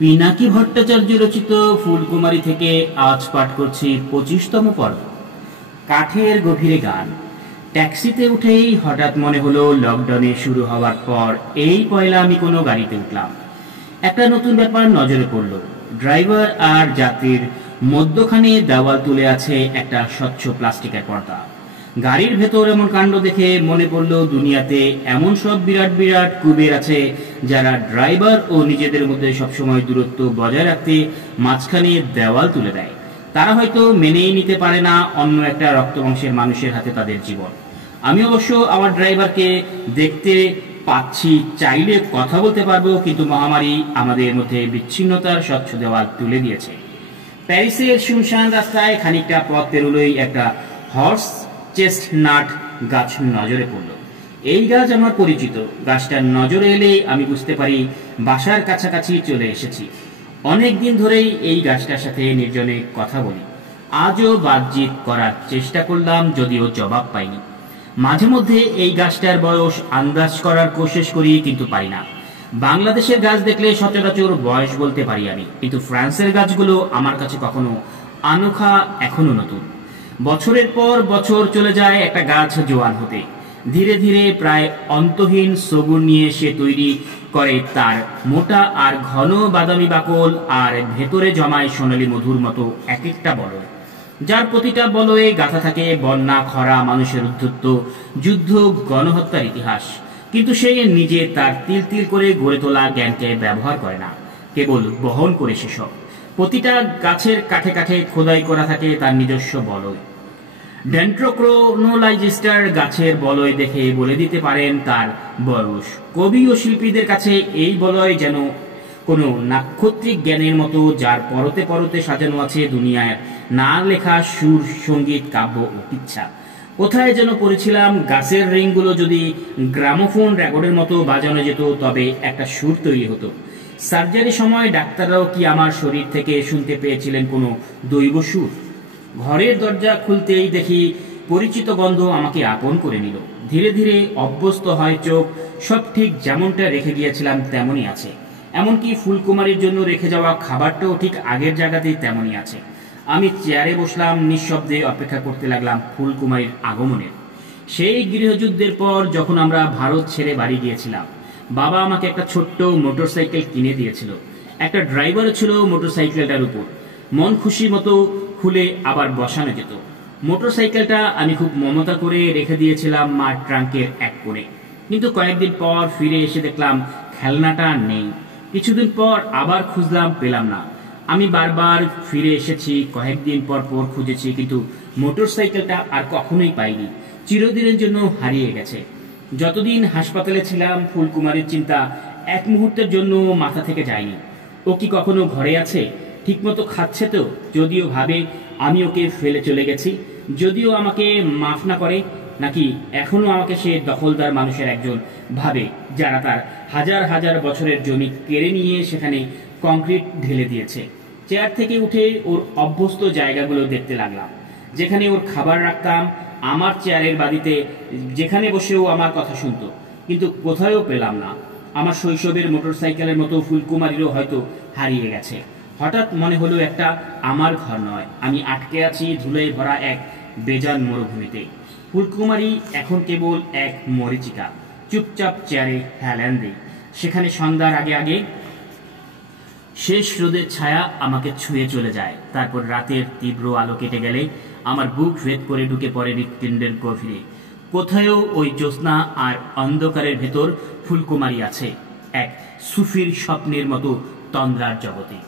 পিনাকি ভট্টাচার্য রচিত ফুলকুমারী থেকে আজ পাঠ করছি 25তম পর্ব। কাঠের গভীরে গান। ট্যাক্সিতে উঠেই হঠাৎ মনে হলো লকডাউনে শুরু হওয়ার পর এই পয়লা আমি কোনো গাড়িতে উঠলাম। একটা নতুন ব্যাপার নজরে পড়ল। ড্রাইভার আর যাত্রীর মধ্যখানে দেওয়াল তুলে আছে একটা স্বচ্ছ প্লাস্টিকের পর্দা। গাড়ির ভেতর এমন কাণ্ড দেখে মনে পড়ল দুনিয়াতে এমন সব বিরাট বিরাট কুবের আছে যারা ড্রাইভার ও নিজেদের মধ্যে সবসময় দূরত্ব বজায় রাখতে মাঝখানে দেওয়াল তুলে দেয়। তারা হয়তো মেনেই নিতে পারে না অন্য একটা রক্তবংশের মানুষের হাতে তাদের জীবন। আমি অবশ্য আমার ড্রাইভারকে দেখতে পাচ্ছি, চাইলে কথা বলতে পারবো, কিন্তু মহামারী আমাদের মধ্যে বিচ্ছিন্নতার স্বচ্ছ দেওয়াল তুলে দিয়েছে। প্যারিসের শুনশান রাস্তায় খানিকটা পথ পেরোলেই একটা হর্স চেস্টনাট গাছ নজরে পড়ল। এই গাছ আমার পরিচিত। গাছটার নজরে এলেই আমি বুঝতে পারি বাসার কাছাকাছি চলে এসেছি। অনেক দিন ধরেই এই গাছটার সাথে নির্জনে কথা বলি। আজও বাতচিত করার চেষ্টা করলাম, যদিও জবাব পাইনি। মাঝে মধ্যে এই গাছটার বয়স আন্দাজ করার কোশিশ করি, কিন্তু পারি না। বাংলাদেশের গাছ দেখলে সচরাচর বয়স বলতে পারি আমি, কিন্তু ফ্রান্সের গাছগুলো আমার কাছে কখনো আনোখা, এখনো নতুন। বছরের পর বছর চলে যায় একটা গাছ জোয়ান হতে। ধীরে ধীরে প্রায় অন্তহীন সবুর নিয়ে সে তৈরি করে তার মোটা আর ঘন বাদামি বাকল, আর ভেতরে জমায় সোনালী মধুর মতো এক একটা বলয়, যার প্রতিটা বলয়ে গাথা থাকে বন্যা, খরা, মানুষের উদ্ধত্ত, যুদ্ধ, গণহত্যার ইতিহাস। কিন্তু সে নিজে তার তিল তিল করে গড়ে তোলা জ্ঞানকে ব্যবহার করে না, কেবল বহন করে সেসব। প্রতিটা গাছের কাঠে কাঠে খোদাই করা থাকে তার নিজস্ব বলয়। ডেন্ড্রোক্রোনোলজিস্টার গাছের বলয় দেখে বলে দিতে পারেন তার বয়স। কবি ও শিল্পীদের কাছে এই বলয় যেন কোনো নাক্ষত্রিক জ্ঞানের মতো, যার পরতে পরতে সাজানো আছে দুনিয়ার না লেখা সুর, সঙ্গীত, কাব্য ও ইচ্ছা। কোথায় যেন পড়েছিলাম, গাছের রিংগুলো যদি গ্রামোফোন রেকর্ডের মতো বাজানো যেত, তবে একটা সুর তৈরি হতো। সার্জারির সময় ডাক্তাররাও কি আমার শরীর থেকে শুনতে পেয়েছিলেন কোনো দৈব সুর? ঘরের দরজা খুলতেই দেখি পরিচিত গন্ধ আমাকে আপন করে নিল। ধীরে ধীরে অভ্যস্ত হয় চোখ। সব ঠিক যেমনটা রেখে গিয়েছিলাম তেমনই আছে। এমনকি ফুলকুমারীর জন্য রেখে যাওয়া খাবারটাও ঠিক আগের জায়গাতেই তেমনই আছে। আমি চেয়ারে বসলাম, নিঃশব্দে অপেক্ষা করতে লাগলাম ফুলকুমারীর আগমনের। সেই গৃহযুদ্ধের পর যখন আমরা ভারত ছেড়ে বাড়ি গিয়েছিলাম, বাবা আমাকে একটা ছোট্ট মোটরসাইকেল কিনে দিয়েছিল। একটা ড্রাইভারও ছিল মোটরসাইকেলটার উপর। মন খুশি মতো খুলে আবার বসানো যেত। মোটরসাইকেলটা আমি খুব মমতা করে রেখে দিয়েছিলাম মার ট্রাঙ্কের এক কোণে। কিন্তু কয়েকদিন পর ফিরে এসে দেখলাম খেলনাটা নেই। কিছুদিন পর আবার খুঁজলাম, পেলাম না। আমি বারবার ফিরে এসেছি, কয়েকদিন পর পর খুঁজেছি, কিন্তু মোটরসাইকেলটা আর কখনোই পাইনি। চিরদিনের জন্য হারিয়ে গেছে। যতদিন হাসপাতালে ছিলাম, ফুলকুমারীর চিন্তা এক মুহূর্তের জন্য মাথা থেকে যায়নি। ও কি কখনো ঘরে আছে? ঠিকমতো খাচ্ছে তো? যদিও ভাবে আমি ওকে ফেলে চলে গেছি, যদিও আমাকে মাফ না করে, নাকি এখনো আমাকে সে দখলদার মানুষের একজন ভাবে, যারা তার হাজার হাজার বছরের জমি কেড়ে নিয়ে সেখানে কংক্রিট ঢেলে দিয়েছে। চেয়ার থেকে উঠে ওর অভ্যস্ত জায়গাগুলো দেখতে লাগলাম, যেখানে ওর খাবার রাখতাম, আমার চেয়ারের বাদিতে, যেখানে বসেও আমার কথা শুনতো। কিন্তু কোথায়ও পেলাম না। আমার শৈশবের মোটরসাইকেলের মতো ফুলকুমারীরও হয়তো হারিয়ে গেছে। হঠাৎ মনে হলো একটা আমার ঘর নয়, আমি আটকে আছি ধুলোয় ভরা এক বেজান মরুভূমিতে। ফুলকুমারী এখন কেবল এক মরীচিকা, চুপচাপ চেয়ারে হেলান দেই। সেখানে সন্ধ্যার আগে আগে শেষ রোদের ছায়া আমাকে ছুঁয়ে চলে যায়। তারপর রাতের তীব্র আলো কেটে গেলে আমার বুক ভেদ করে ঢুকে পড়ে হৃৎপিণ্ডের গভীরে। কোথায়ও ওই জ্যোৎস্না আর অন্ধকারের ভেতর ফুলকুমারী আছে, এক সুফির স্বপ্নের মতো তন্দ্রার জগতে।